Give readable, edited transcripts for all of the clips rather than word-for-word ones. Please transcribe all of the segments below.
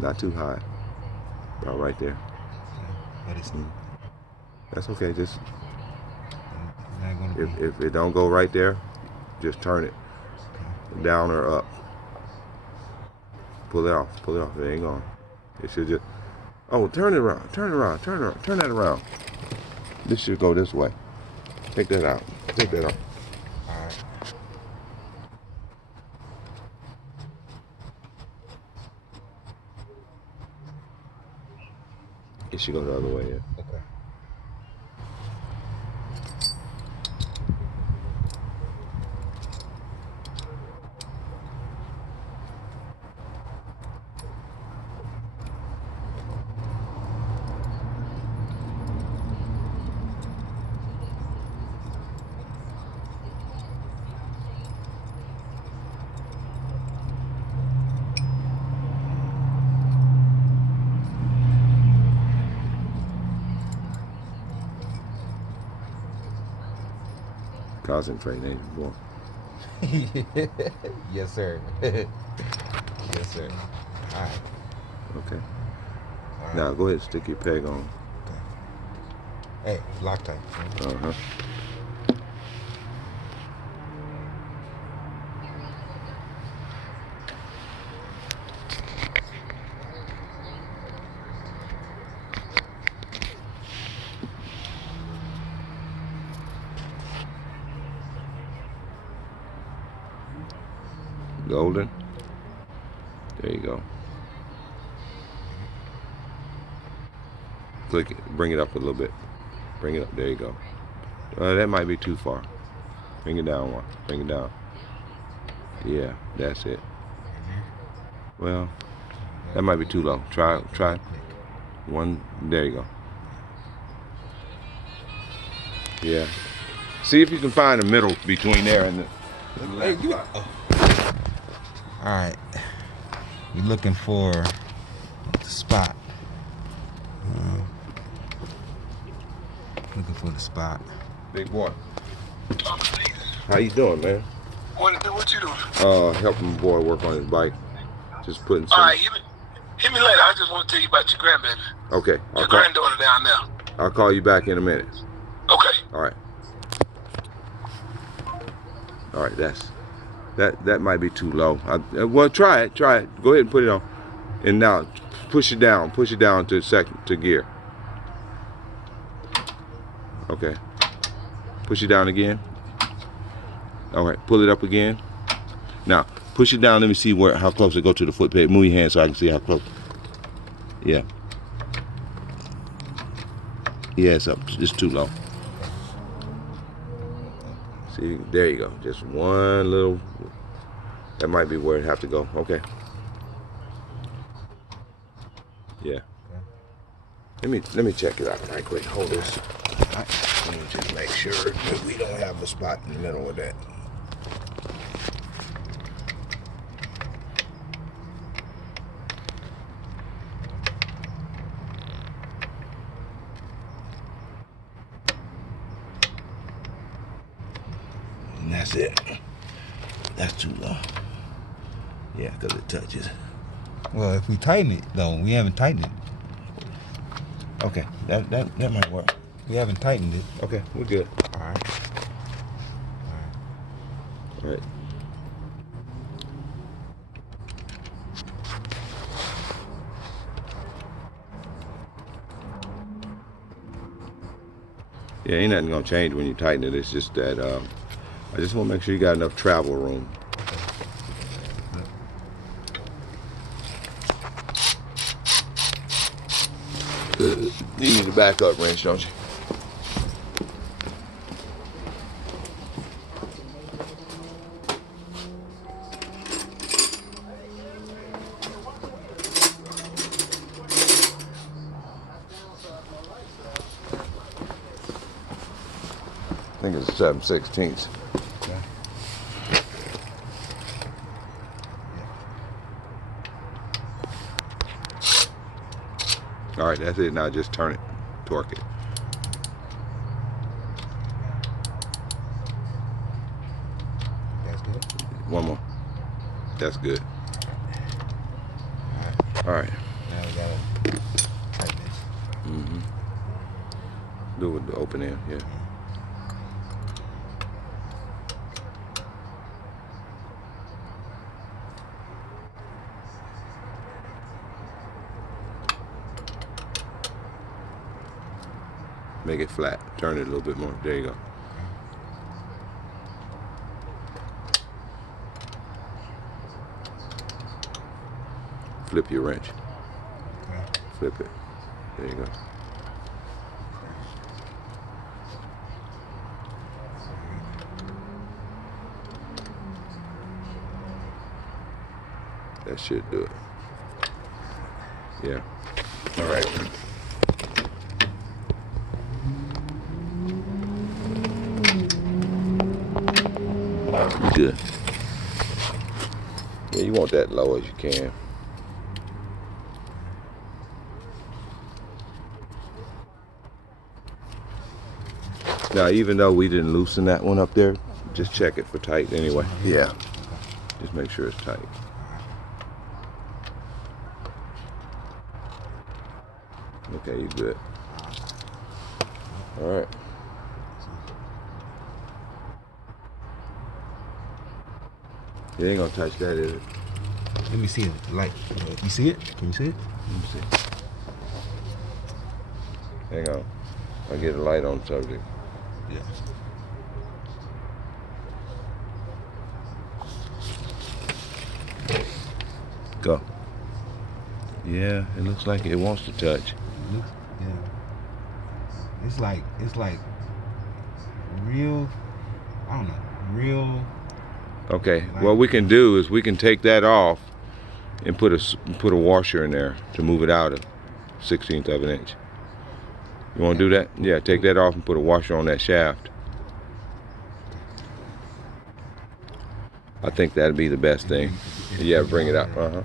Not too high. About right there. But it's That's okay. Just not gonna be. if it don't go right there, just turn it down or up. Pull it off. Pull it off. It ain't going. It should just. Oh, turn it around. Turn it around. Turn it around. Turn that around. This should go this way. Take that out. Take that off. All right. It should go the other way. Yeah. Okay. Concentrate, ain't it, boy? Yes, sir. Yes, sir. All right. Okay. All right. Now go ahead and stick your peg on. Hey, Loctite. Uh-huh. Golden. There you go. Click it. Bring it up a little bit. Bring it up. There you go. That might be too far. Bring it down one. Bring it down. Yeah, that's it. Well, that might be too low. Try one. There you go. Yeah. See if you can find the middle between there and the left spot. All right. You're looking for the spot. Looking for the spot. Big boy. How you doing, man? What you doing? Helping my boy work on his bike. Just putting some. All right, hit me later. I just want to tell you about your grandbaby. Okay. Your granddaughter down there. I'll call you back in a minute. Okay. All right. All right. That might be too low. Well, try it. Go ahead and put it on. And now push it down. Push it down to gear. Okay. Push it down again. All right. Pull it up again. Now push it down. Let me see how close it go to the foot peg. Move your hand so I can see how close. Yeah. Yeah, it's up. It's too low. See, there you go. Just one little. That might be where it have to go. Okay. Yeah. Let me check it out right quick. Hold this. Let me just make sure that we don't have a spot in the middle of that. And that's it. That's too low. Yeah, because it touches. Well, if we tighten it, though, we haven't tightened it. Okay, that might work. We haven't tightened it. Okay, we're good. All right. All right. Yeah, ain't nothing gonna change when you tighten it. It's just that I just want to make sure you got enough travel room. You need a backup wrench, don't you? I think it's 7/16. Okay. All right, that's it. Now just turn it, torque it. That's good. One more. That's good. All right. gotta tighten this. Mm-hmm. Do it with the open end, yeah. Make it flat. Turn it a little bit more. There you go. Flip your wrench. Okay. Flip it. There you go. That should do it. Yeah. All right. You good. Yeah, you want that low as you can. Now, even though we didn't loosen that one up there, just check it for tight anyway. Yeah. Just make sure it's tight. Okay, you good. All right. You ain't gonna touch that, is it? Let me see it. Light. You see it? Can you see it? Let me see. Hang on. I'll get a light on the subject. Yeah. Go. Yeah, it looks like it wants to touch. Yeah. It's like real. I don't know. Real. Okay. What we can do is we can take that off and put a washer in there to move it out a 1/16 of an inch. You want to do that? Yeah. Take that off and put a washer on that shaft. I think that'd be the best thing. Yeah. Bring it up. Okay.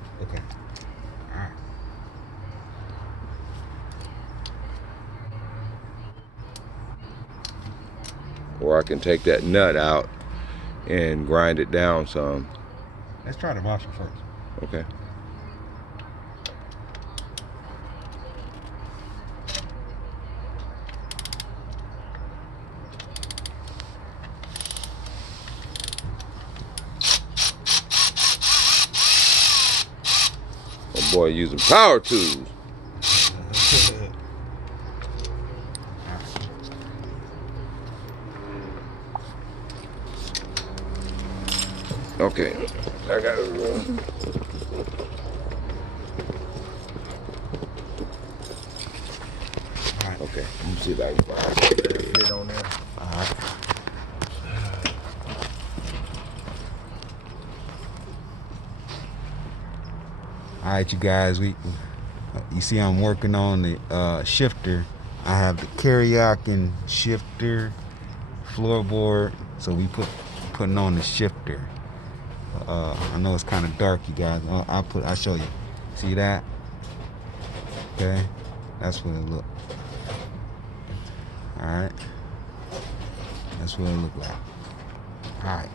Or I can take that nut out and grind it down some. Let's try the washer first. Okay. Oh boy, using power tools. Okay, I got it. Alright. Okay, let me see if I can find it. Get it on there. Alright. Alright, you guys, you see I'm working on the shifter. I have the Kuryakyn shifter floorboard, so we putting on the shifter. I know it's kind of dark, you guys. I'll show you. See that? Okay, that's what it look. All right, that's what it look like. All right.